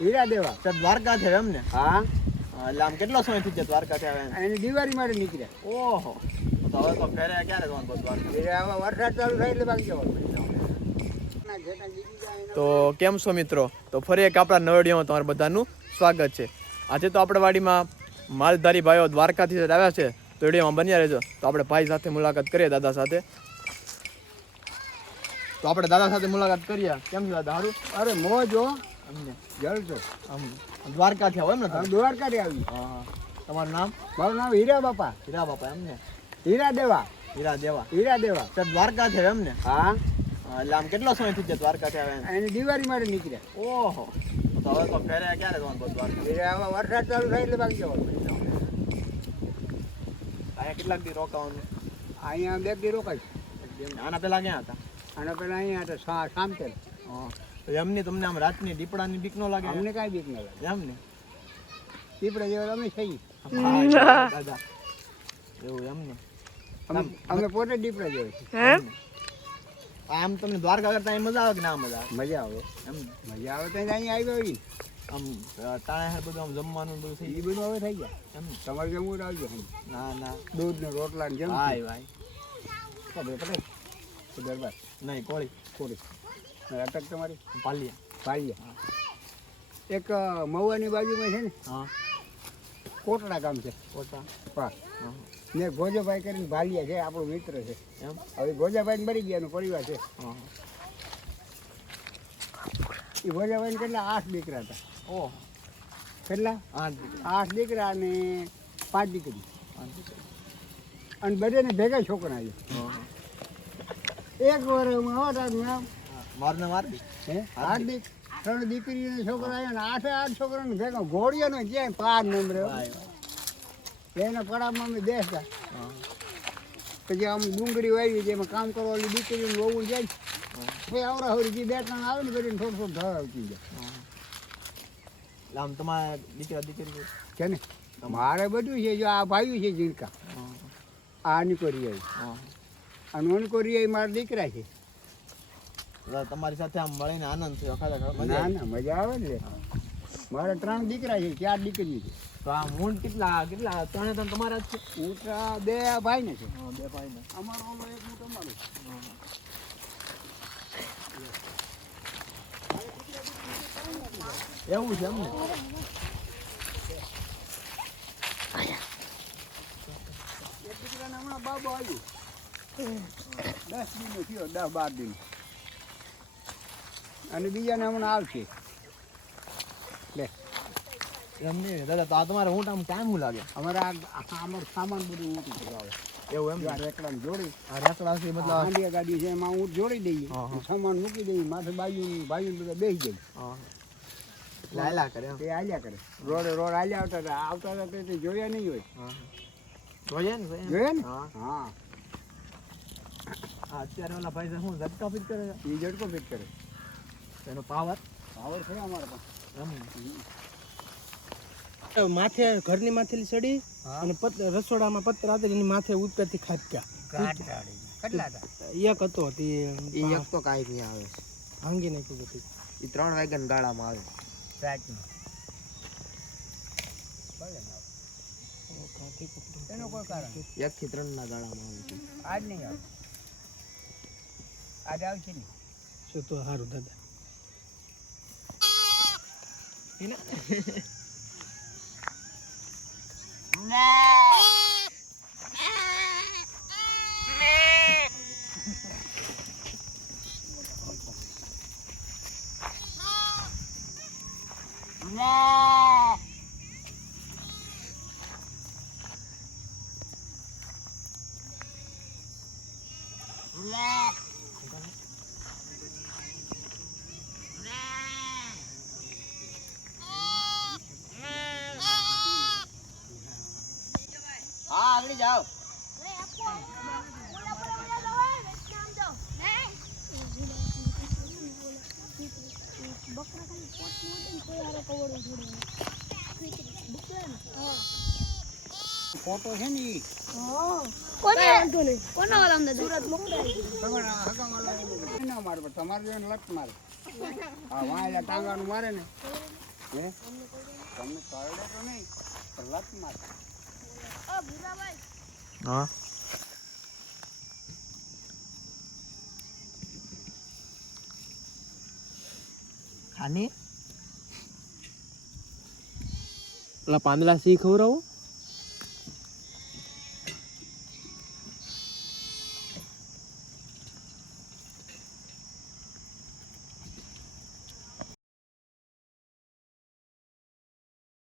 હીરા દેવા દ્વારકા છે એમ ને? હા એટલે આમ કેટલો સમય થઈ ગયો દ્વારકા થી આવ્યા? એની દિવાળી માટે નીકળ્યા. ઓહો, તો હવે તો ફેરે ક્યારે જવાનું દ્વારકા? હવે વરસાદ ચાલુ થાય એટલે બાકી જવાનું. તો કેમ છો મિત્રો? તો ફરી એક આપણા નવડિયામાં તમારું બધાનું સ્વાગત છે. આજે તો આપણે વાડીમાં માલધારી ભાઈઓ દ્વારકાથી આવ્યા છે, તો વિડીયોમાં બન્યા રહેજો. તો આપણે ભાઈ સાથે મુલાકાત કરીએ, દાદા સાથે. તો આપણે દાદા સાથે મુલાકાત કરીએ. કેમ છે દાદા? સારું? અરે મોજ હો, અમને જલસો. આમ દ્વારકાથી આવો એમ ને? દ્વારકાથી આવી. હા. તમારું નામ? મારું નામ હીરા બાપા. હીરા બાપા એમ ને? હીરા દેવા. હીરા દેવા. હીરા દેવા. દ્વારકા છે એમ ને? હા એટલે આમ કેટલો સમય થઈ ગયો દ્વારકાથી આવ્યા? એની દિવાળી માટે નીકળ્યા. ઓહો, તો હવે તો ફેરે ક્યારે જવાનું દ્વારકા? હવે વરસાદ ચાલુ થાય એટલે બાકી જવાનું. અહીંયા કેટલાક દી રોકાવાનું? અહીંયા બે દી રોકાય. આના પેલા ક્યાં હતા? આના પેલા અહીંયા હતા સામતેલ. તો એમની તમને આમ રાતની દીપડાની બીક ન લાગે? અમને કાંઈ બીક ન લાગે. એમ ને? દીપડા જેવા અમે થઈ. દાદા એવું એમ ને? અમે પોતે દીપડા જેવા. આમ તમને દ્વારકા કરતા અહીં મજા આવે કે ના મજા આવે? મજા આવે એમ ને? મજા આવે તો અહીંયા આવ્યો હોય. આમ તાણે બધું આમ જમવાનું બધું થઈ એ બધું હવે થઈ ગયા. એમ ને? તમારે જમવું આવજો. ના ના, દૂધ ને રોટલા ને જમ. ભાઈ ભાઈ પટેલ દરબાર નહીં, કોળી કોરી અટક તમારી પાલિયા. પાલિયા. એક મહુવાની બાજુમાં છે ને, હા, કોટડા ગામ છે. કોટા. હા હા ને ભોજાભાઈ કરીને ભાલિયા છે, આપણો મિત્ર છે. એમ? હવે ભોજાભાઈ મરી ગયા એનો પરિવાર છે. હા. એ ભોજાભાઈ કેટલા 8 દીકરા હતા. ઓહો, કેટલા? 8 દીકરા અને 5 દીકરી. અને બધાને ભેગા છોકરા છે. એક વર્ષમાં નામ મારું નામ આરતી. હે 3 દીકરીઓ છોકરા આવ્યા ને 8 છોકરાને ભેગા ઘોડિયાનો ક્યાંય પાર નંબર એના પડામાં અમે બેસતા. પછી આમ ડુંગળી વાવી છે, એમાં કામ કરવા વાળી દીકરીને વહુ જાય. પછી આવરા હોરી જે 2-3 આવે ને બધી થોડું થોડું ઢળ આવતી જાય. આમ તમારા દીકરા દીકરી છે ને મારે બધું છે. જો આ ભાઈ છે જીણકા, આ નીકોરી આવી અને ઓનકોરી આવી મારા દીકરા છે. તમારી સાથે આમ મળીને આનંદ થયો ખરેખર. ના ના મજા આવે ને. મારે 3 દીકરા છે, 4 દીકરીઓ છે. તો આ મૂળ કેટલા 3 તમારા જ છે? ઊંચા 2 ભાઈ ને છે. 2 ભાઈ ને. અમારો ઓલો એક ઊંટ અમારો. એવું છે એમ ને? એક દીકરાને હમણાં બાબો આવ્યું 10 દિનનો થયો, 10-12 દિન. અને બીજાને હમણાં આવશે. લે એમ નહીં દાદા, તો આ તમારે ઊંટ આમ ટાઈમ લાગે? અમારા અમારો સામાન બધું ઊંટ ઉપર આવે. એવું એમ? રેકડાને જોડી આ રેકડા છે મતલબ? હાંડિયા ગાડી છે, એમાં ઊંટ જોડી દઈએ, સામાન મૂકી દઈએ, માથે ભાઈઓ બધા બેસી જાય. લાયલા કરે એમ? તે હાલ્યા કરે. રોડ હાલ્યા આવતા હતા તે જોયા નહીં હોય. જોઈએ ને? જોયા ને? હા. હા અત્યારે ઓલા ભાઈ શું ઝટકા ફિટ કરે છે? એ ઝટકો ફિટ કરે. એનો પાવર છે અમારા પાસે. માથે ઘરની માથેલી સડી અને રસોડામાં પત્ર આતરી એની માથે ઉતરતી ખાપ્યા. કેટલા હતા? એક હતો તે એક તો કાંઈ નહીં આવે, ભાંગી નાખ્યું બધું. એ 3 વાગ્યા ગાળામાં આવે. એનો કોઈ કારણ 1 થી 3 ના ગાળામાં આવે છે. આજ નહીં આવે. આજ આવશે નહીં. શું તો સારું દાદા. હા, આગળ જાઓ. ફોટો છે ને ઈ કોને વાંધો નહીં કોના વાળા અમને સુરત મોકલાય ના મારે પણ તમારે જોઈને લટ મારે. હા વાંયલા ટાંગાનું મારે ને હે તમને કરડે તો નહીં પણ લત મારે. ઓ ભૂરાભાઈ હા પેલા પાંદડા સી ખવડાવું